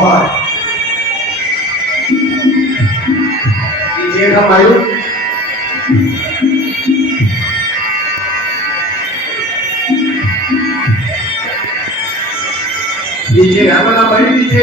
હોય જે કમાયું નીચે આપણા ભાઈ નીચે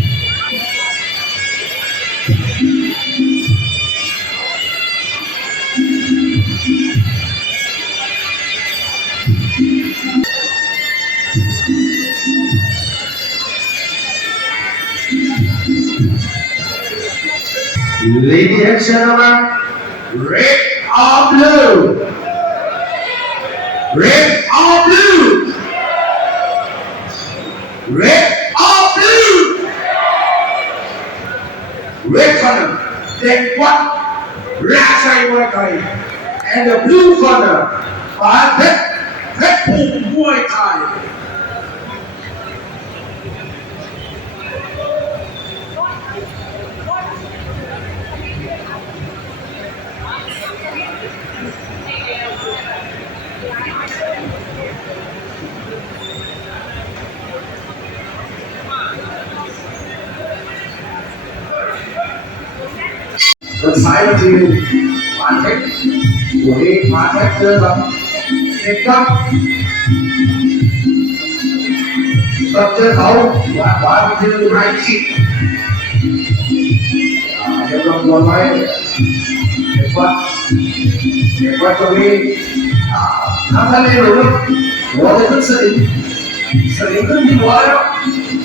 Ladies and gentlemen, red or blue? Red or blue? Red or blue? Red corner, then what? Right side Muay Thai. And the blue corner, Pha Phet, Phet Phu Muay Thai. rồi sai là gì phản cách của đi phản cách chưa tập. Nên cấp. Tập chưa thấu và quá cái thứ hai chị em lòng buồn mấy để quát. Để quát cho đi. Nó thân lên rồi nó thấy rất sợ ý sợ ý rất nhiều quá đó.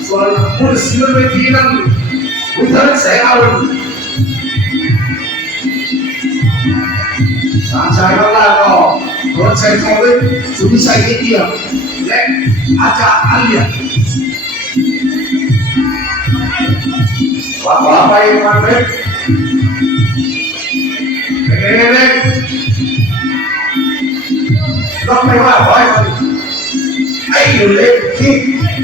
Rồi muốn sửa về kỹ năng sẽ ao చదవలాగో ప్రోత్సహించాలి సుడి సాహిత్య ఆచార్య బాబా ఏమంటే lúc này mà hỏi hãy hiểu lên khi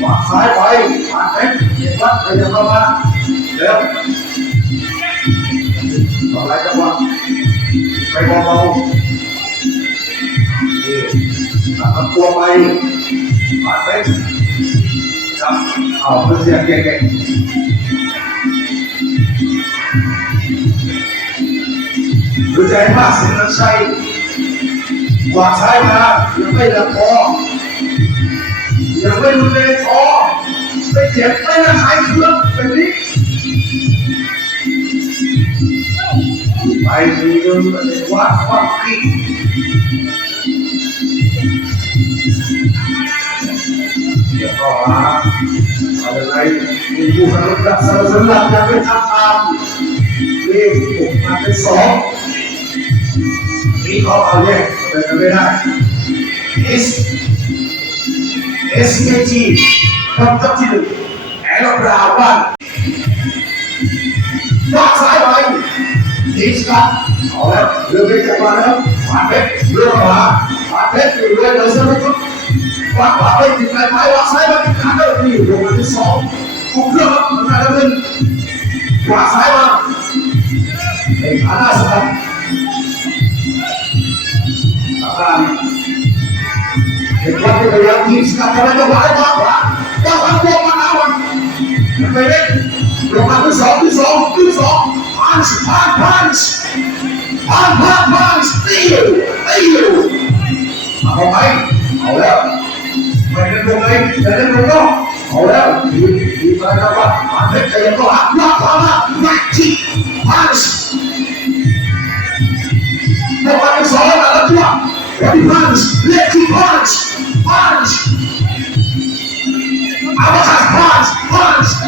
quả sai hỏi phản cách bắt bây giờ ba ba được. ไปเบาๆนี่ตัดลำตัวไปปาดไปจับเอาเพื่อเสียงเก่งๆรู้ใจมากสินชัยกวาดซ้ายมายังไม่ละพอยังไม่รุนแรงพอไม่เจ็บไม่ละหายเคร ไอ้มีเรื่องอะไรว่าว่าขี้เดี๋ยวก็อะไรมีผู้คนรักสารสลับยังไม่ทำตามเลขหกมาเป็นสองนี่เขาเอาเลขแต่กันไม่ได้ S S K G คำตัดที่หนึ่งแอลบราวันวางสายไป Islam, oleh lebih kepada pakai doa, pakai tujuan dan sebagainya. Và quả đây thì lại mãi là sai và khá là nhiều đồ thứ sáu Cũng được lắm, chúng ta đã Quả sai mà Để khá là sai Và Thì qua cái thời gian thì sẽ có cái quả đó quả Đó là quả mà nào mà Về đây Đồ thứ sáu, thứ sáu, thứ sáu punch, pop, punch, pop, pop, punch, ตีอยู่ตีอยู่เอาไปเอาแล้วไปเล่นลงเลยไปเล่นลงก็เอาแล้วดีดีมาแล้วว่ามันเป็นใครก็หักล็อกความว่าแมกจิกพันช์ในวันที่สองแล้วตัววันที่พันช์เล็กที่พันช์พันช์เอาว่าพันช์พันช์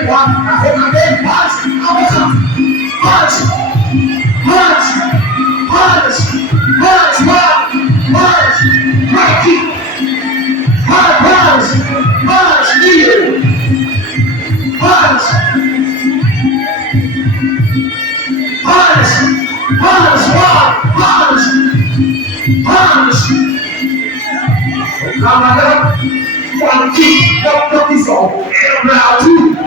recuar, a rebater, bate, avança, bate, bate, bate, bate, bate, bate, bate, bate, bate, bate, bate, bate, O camarão, o aqui é o provisório, é o grau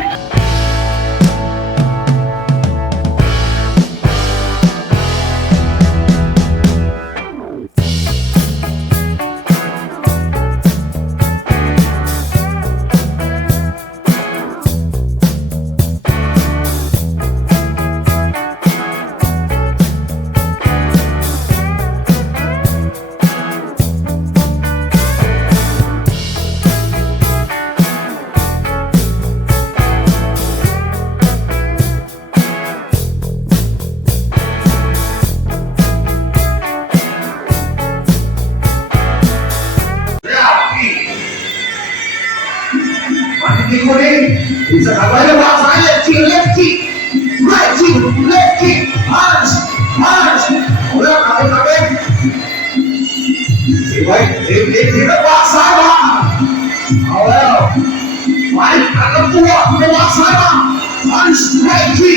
man's mighty.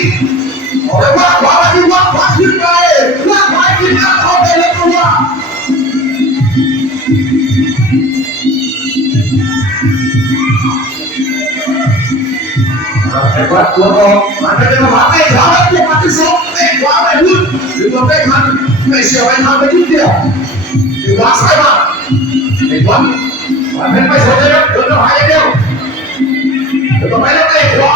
Ọ̀rẹ́wà pàrọ̀ ni wọ́n pa nípa ẹ̀ lápá ní akọ bẹ̀rẹ̀ tó wà. Ẹ̀gbọ́n tó lọ, màdébí ma wàá bẹ̀rẹ̀ wàá bẹ̀rẹ̀ wàá bẹ̀rẹ̀ sọ, ẹ̀ wàá bẹ̀rẹ̀ lù, ìgbà bẹ̀rẹ̀ kan, mẹ̀sẹ̀ wẹ̀ náà bẹ̀rẹ̀ dìbìyà, ìgbà sábà, ìgbà, wàá bẹ̀rẹ̀ pẹ̀sẹ̀ ọ̀dẹ́rẹ́, lọ́dọ̀ ayé dẹ́rù, ìgbà bẹ̀rẹ̀ bẹ̀rẹ̀ wàá.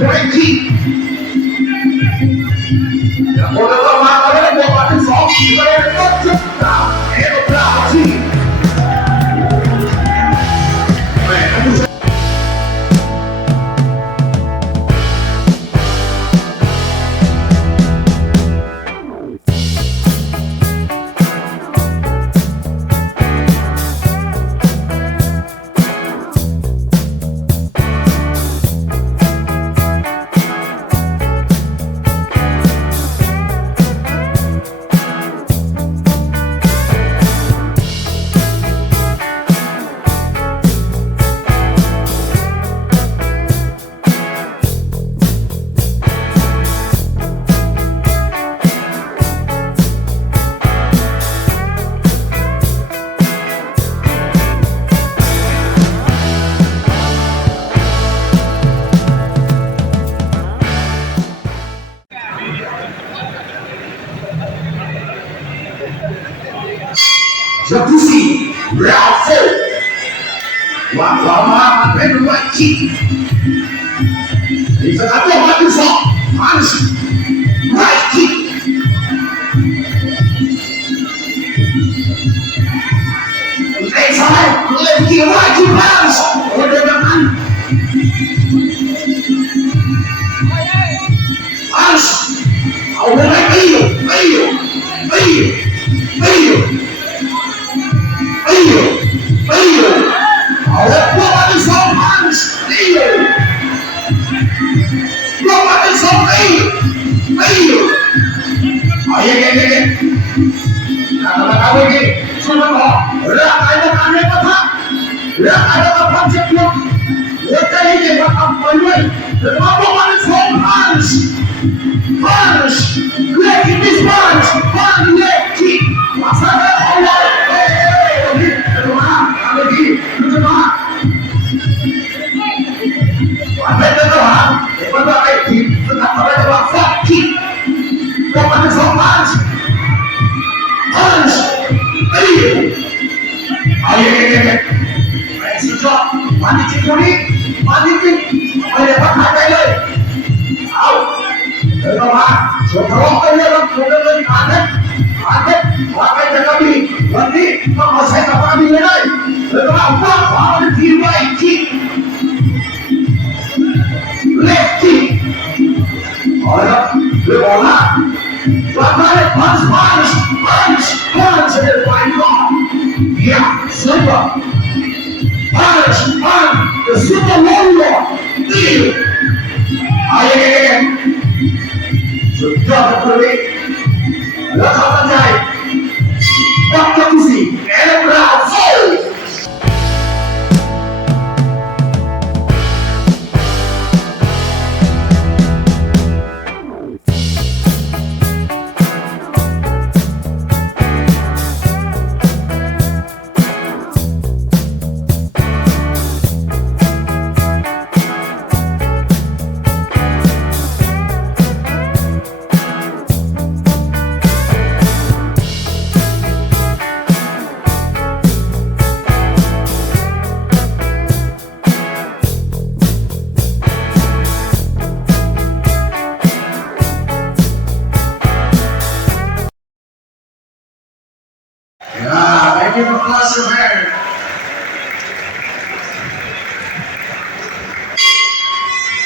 Brady. One of the my other parties off. my baby right cheek. He said, I think I can walk, honestly, right cheek. Hey, so I let you right cheek, pass. What did I yeye wakamwelewe wapo wanafom parish parish let it be parish parish let it. Be Super Mario! Ay, ay, ay, ay. যুদ্ধ করে রাখা যায়। পক্ষ খুশি এক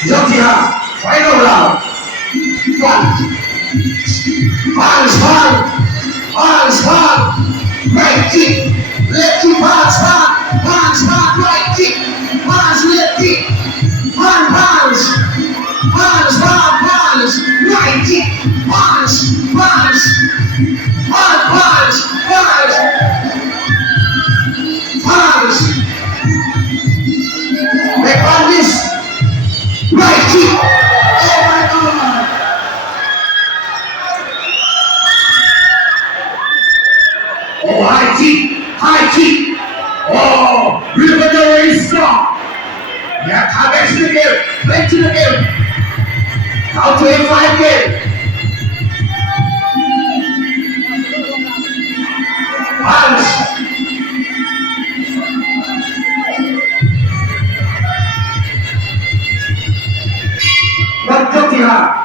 Yotya, final round. Pass, pass, pass, pass, right kick, left kick, pass, pass, pass, right kick, pass, left kick, pass, pass, pass, pass, right kick, pass, pass, pass, pass, pass. Fatiha